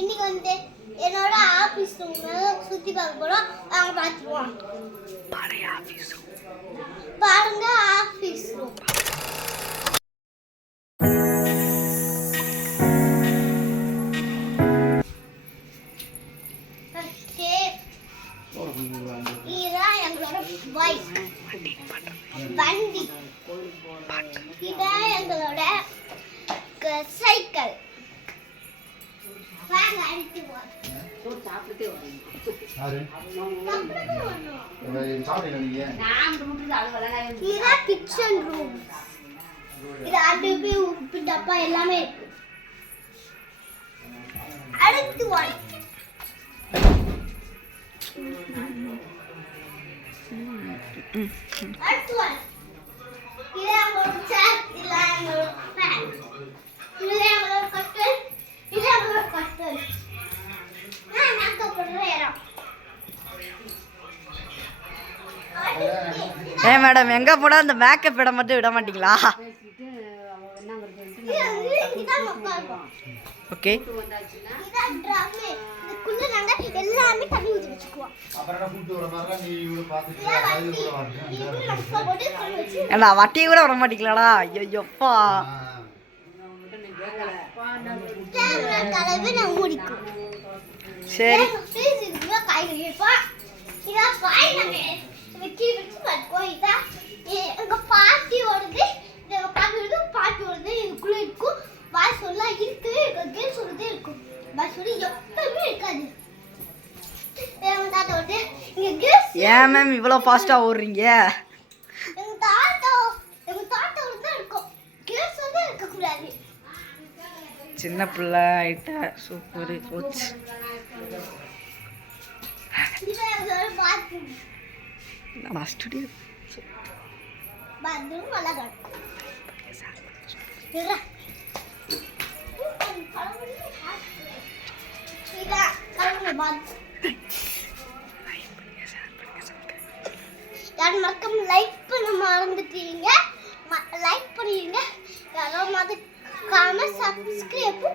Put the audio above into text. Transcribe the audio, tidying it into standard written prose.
இன்னைக்கு வந்து என்னோட ஆபீஸ் ரூம் சுத்தி பார்க்க போறோம். அவங்க பார்த்துருவோம். பாருங்க ஆபீஸ் ரூம். இதான் எங்களோட பைக் வண்டி. இதான் எங்களோட சைக்கிள். வாங்க அடிச்சு போறோம். இதான் கிச்சன் ரூம். இது அடுப்பு உப்பு டப்பா எல்லாமே இருக்கு. அடுத்து வாங்க. அடுத்து வாங்க. இது எங்களோட சேர், இது எங்களோட ஃபேன், இது எங்களோட கட்டில், இது எங்களோட கட்டில். நான் நாக்கப்படுற இடம். மேடம் எங்க போனா அந்த மேக்கப் இடம் மட்டும் விட மாட்டீங்களா? ஓகே. எல்லாமே தண்ணி ஊத்தி வச்சுக்குவோம். ஏண்டா வட்டி கூட விட மாட்டீங்களாடா? ஐயோப்பா. சரி எங்க பாட்டி ஓடுது, எங்க பாட்டி ஓடுது, இதுக்குள்ள இருக்கும். வாய் சொல்ல இருக்கு, கேம் சொல்றதே இருக்கும். வாய் சொல்லி எப்பவுமே இருக்காது. எங்க தாத்தா ஓடுது, இங்க கேஸ். ஏன் மேம் இவ்வளோ ஃபாஸ்டா ஓடுறீங்க? எங்க தாத்தா ஓடுது இருக்கும். கேஸ் வந்து இருக்க கூடாது. சின்ன பிள்ளை ஆயிட்டா சூப்பர் கோச். நான் ஸ்டுடியோ பாத்ரூம் நல்லா இருக்கும். யாரும் மறக்காம லைக் பண்ண மறந்துட்டீங்க. லைக் பண்ணிடுங்க. யாரும் மறக்காம சப்ஸ்கிரைப்